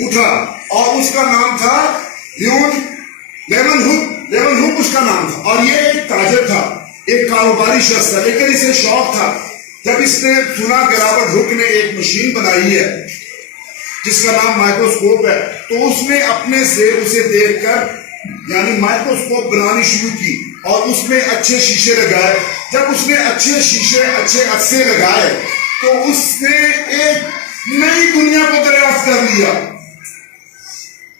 اٹھا اور اس کا نام تھا لیون ہک اس کا نام تھا. اور یہ ایک تاجر تھا, ایک کاروباری شخص تھا, لیکن اسے شوق تھا. جب اس نے سنا کہ رابرٹ ہک نے ایک مشین بنائی ہے جس کا نام مائکروسکوپ ہے, تو اس نے اپنے سے اسے دیکھ کر یعنی مائکروسکوپ بنانی شروع کی اور اس میں اچھے شیشے لگائے. جب اس نے اچھے شیشے اچھے عدسے لگائے تو اس نے ایک نئی دنیا کو دریافت کر لیا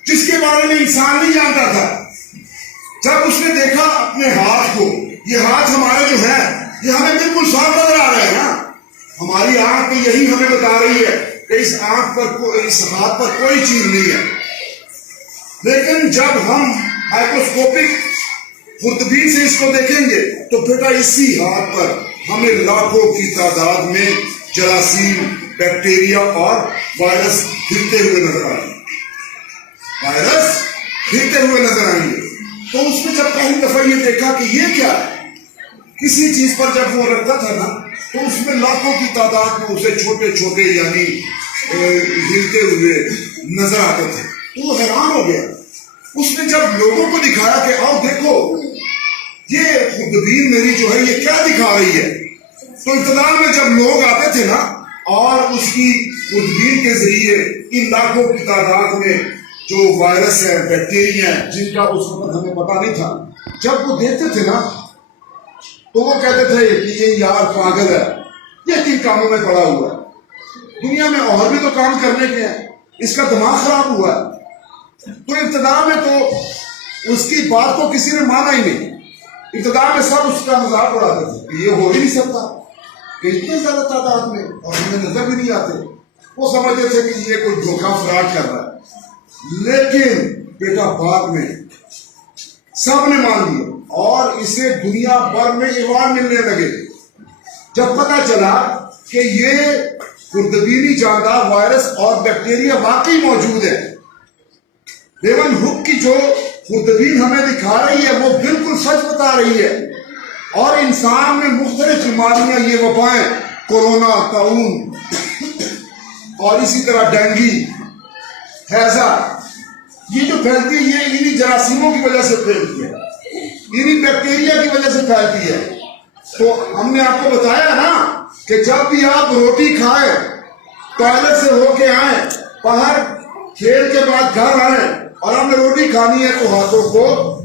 جس کے بارے میں انسان نہیں جانتا تھا. جب اس نے دیکھا اپنے ہاتھ کو, یہ ہاتھ ہمارے جو ہے یہ ہمیں بالکل صاف نظر آ رہے ہیں نا, ہماری آنکھ تو یہی ہمیں بتا رہی ہے کہ اس آنکھ پر اس ہاتھ پر کوئی چیز نہیں ہے. لیکن جب ہم مائکروسکوپک خوردبین سے اس کو دیکھیں گے تو بیٹا اسی ہاتھ پر ہمیں لاکھوں کی تعداد میں جراثیم, بیکٹیریا اور وائرس پھرتے ہوئے نظر آئیں گے. تو اس نے جب پہلی دفعہ یہ دیکھا کہ یہ کیا ہے, کسی چیز پر جب وہ رکھتا تھا نا تو اس میں لاکھوں کی تعداد میں اسے چھوٹے چھوٹے یعنی ہلتے ہوئے نظر آتے تھے. تو وہ حیران ہو گیا. اس نے جب لوگوں کو دکھایا کہ آؤ دیکھو یہ خوردبین میری جو ہے یہ کیا دکھا رہی ہے, تو ابتدا میں جب لوگ آتے تھے نا اور اس کی خوردبین کے ذریعے ان لاکھوں کی تعداد میں جو وائرس ہے, بیکٹیریا ہیں جن کا اس وقت ہمیں پتا نہیں تھا, جب وہ دیکھتے تھے نا تو وہ کہتے تھے کہ یہ یار پاگل ہے, یہ کن کاموں میں پڑا ہوا ہے, دنیا میں اور بھی تو کام کرنے کے ہیں, اس کا دماغ خراب ہوا ہے. تو ابتدا میں تو اس کی بات کو کسی نے مانا ہی نہیں. ابتدا میں سب اس کا مذاق اڑاتے تھے کہ یہ ہو ہی نہیں سکتا کہ اتنے زیادہ تعداد میں اور ہمیں نظر بھی نہیں آتے. وہ سمجھتے تھے کہ یہ کوئی دھوکہ فراڈ کر رہا ہے. لیکن بیٹا بعد میں سب نے مان لیا اور اسے دنیا بھر میں ایوارڈ ملنے لگے جب پتا چلا کہ یہ خوردبینی جاندار وائرس اور بیکٹیریا واقعی موجود ہے. لیون ہک کی جو خوردبین ہمیں دکھا رہی ہے وہ بالکل سچ بتا رہی ہے, اور انسان میں مختلف بیماریاں, یہ وبائیں, کورونا, طاعون اور اسی طرح ڈینگی, ہیضہ, یہ جو پھیلتی ہے یہ انہی جراثیموں کی وجہ سے پھیلتی ہے, انہی بیکٹیریا کی وجہ سے پھیلتی ہے. تو ہم نے آپ کو بتایا نا کہ جب بھی آپ روٹی کھائیں, ٹوائلٹ سے ہو کے آئیں, باہر کھیل کے بعد گھر آئیں اور ہم نے روٹی کھانی ہے تو ہاتھوں کو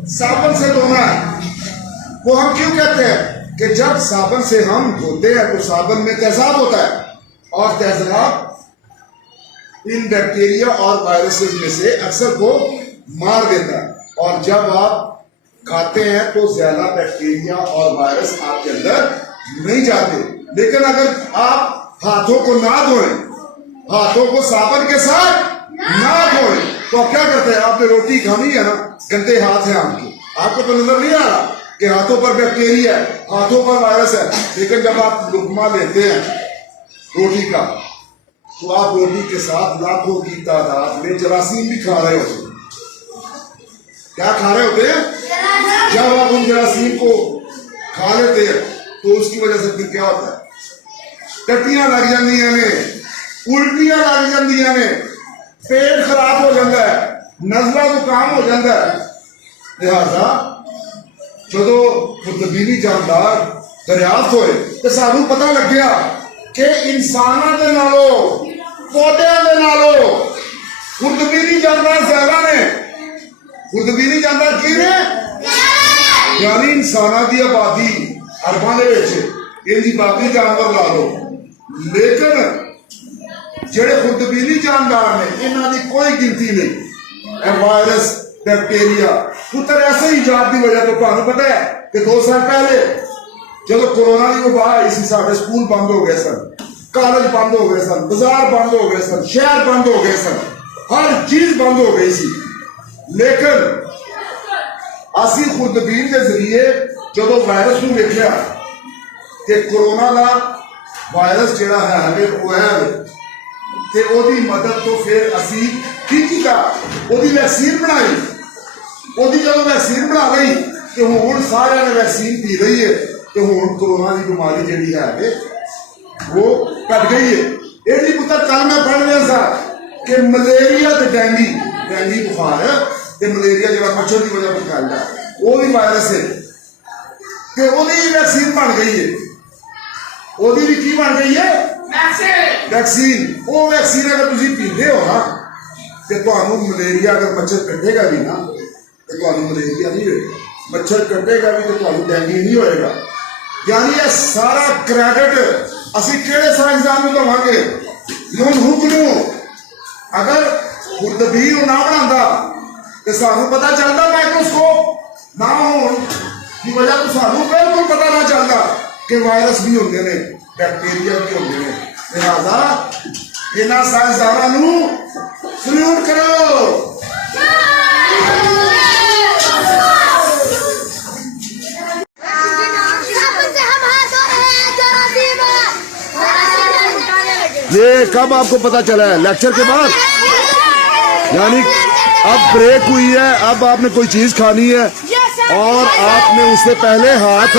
صابن سے دھونا ہے. وہ ہم کیوں کہتے ہیں کہ جب صابن سے ہم دھوتے ہیں تو صابن میں تیزاب ہوتا ہے اور تیزاب ان بیکٹیریا اور وائرسز میں سے اکثر کو مار دیتا ہے, اور جب آپ کھاتے ہیں تو زیادہ بیکٹیریا اور وائرس آپ کے اندر نہیں جاتے. لیکن اگر آپ ہاتھوں کو نہ دھوئیں, ہاتھوں کو صابن کے ساتھ نہ دھوئیں, تو آپ کیا کرتے ہیں, آپ نے روٹی کھانی ہے نا, گندے ہاتھ ہیں آپ کے, آپ کو تو نظر نہیں آ رہا کہ ہاتھوں پر بیکٹیریا ہے, ہاتھوں پر وائرس ہے. لیکن جب آپ لقمہ لیتے ہیں روٹی کا تو آپ روٹی کے ساتھ لاکھوں کی تعداد میں جراثیم بھی کھا رہے ہوتے ہیں. کیا کھا رہے ہوتے ہیں؟ جب آپ ان جراثیم کو کھا لیتے ہیں تو اس کی وجہ سے پھر کیا ہوتا ہے, ٹٹیاں لگ جاندیاں نے, الٹیاں لگ جاندیاں نے, پیٹ خراب ہو جاتا ہے, نزلہ زکام ہو جاتا ہے. لہذا جدو خوردبینی جاندار دریافت ہوئے تو سانو پتہ لگ گیا کہ انسانوں کے نالوں پودیاں دے نالوں خوردبینی جاندار زیادہ نے. خوردبینی جاندار کی نے یعنی انسانوں کی آبادی ارباں دے وچ ان دی باقی جانور لا لو, لیکن جڑے خوردبینی جاندار نے انہاں دی کوئی گنتی نہیں. اے وائرس, بیکٹیریا پتر ایسے ہی ایجاد کی وجہ تو تمہیں پتہ ہے کہ 2 سال پہلے جب کورونا کی وبا آئی سی, سارے سکول بند ہو گئے سن, کالج بند ہو گئے سن, بازار بند ہو گئے سن, شہر بند ہو گئے سن, ہر چیز بند ہو گئی سی. لیکن اسی خوردبین کے ذریعے جب وائرس نو دیکھا کہ کورونا کا وائرس جڑا ہے وہ ہے تے او دی مدد تو پھر اسی کی کیتا, او دی ویکسین بنائی. او دی جب ویکسین بنا گئی کہ ہوں سارے نے ویکسین پی رہی ہے کہ ہوں کورونا کی بیماری جڑی ہے وہ کٹ گئی ہے. یہ پتر کل میں پڑھ رہا تھا کہ ملیریا تے ڈینگی بخار ہے تے ملیریا جو مچھر کی وجہ پر پھیلتا ہے وہ بھی وائرس ہے کہ وہ ویکسین بن گئی ہے وہ بھی کی بن گئی ہے ویکسین وہ ویکسین اگر تسی پیندے ہو نا کہ تمہیں ملیریا اگر مچھر کٹے گا بھی نا تو تمہیں ملیریا نہیں ہوئے گا مچھر کٹے گا بھی تو تمہیں ڈینگی نہیں ہوئے گا یعنی یہ سارا کریڈٹ اسی کہڑے سائنسدان کو دواں گے یون ہک نو اگر خوردبین نہ بنا تو سانو پتا چلتا مائکروسکوپ نہ ہون کی وجہ تو سانو بالکل پتا نہ چلتا کہ وائرس بھی ہوتے ہیں بیکٹیریا بھی ہوتے ہیں لہذا یہاں سائنسدانوں سلوٹ کرو یہ کب آپ کو پتا چلا ہے لیکچر کے بعد یعنی اب بریک ہوئی ہے اب آپ نے کوئی چیز کھانی ہے اور آپ نے اس سے پہلے ہاتھ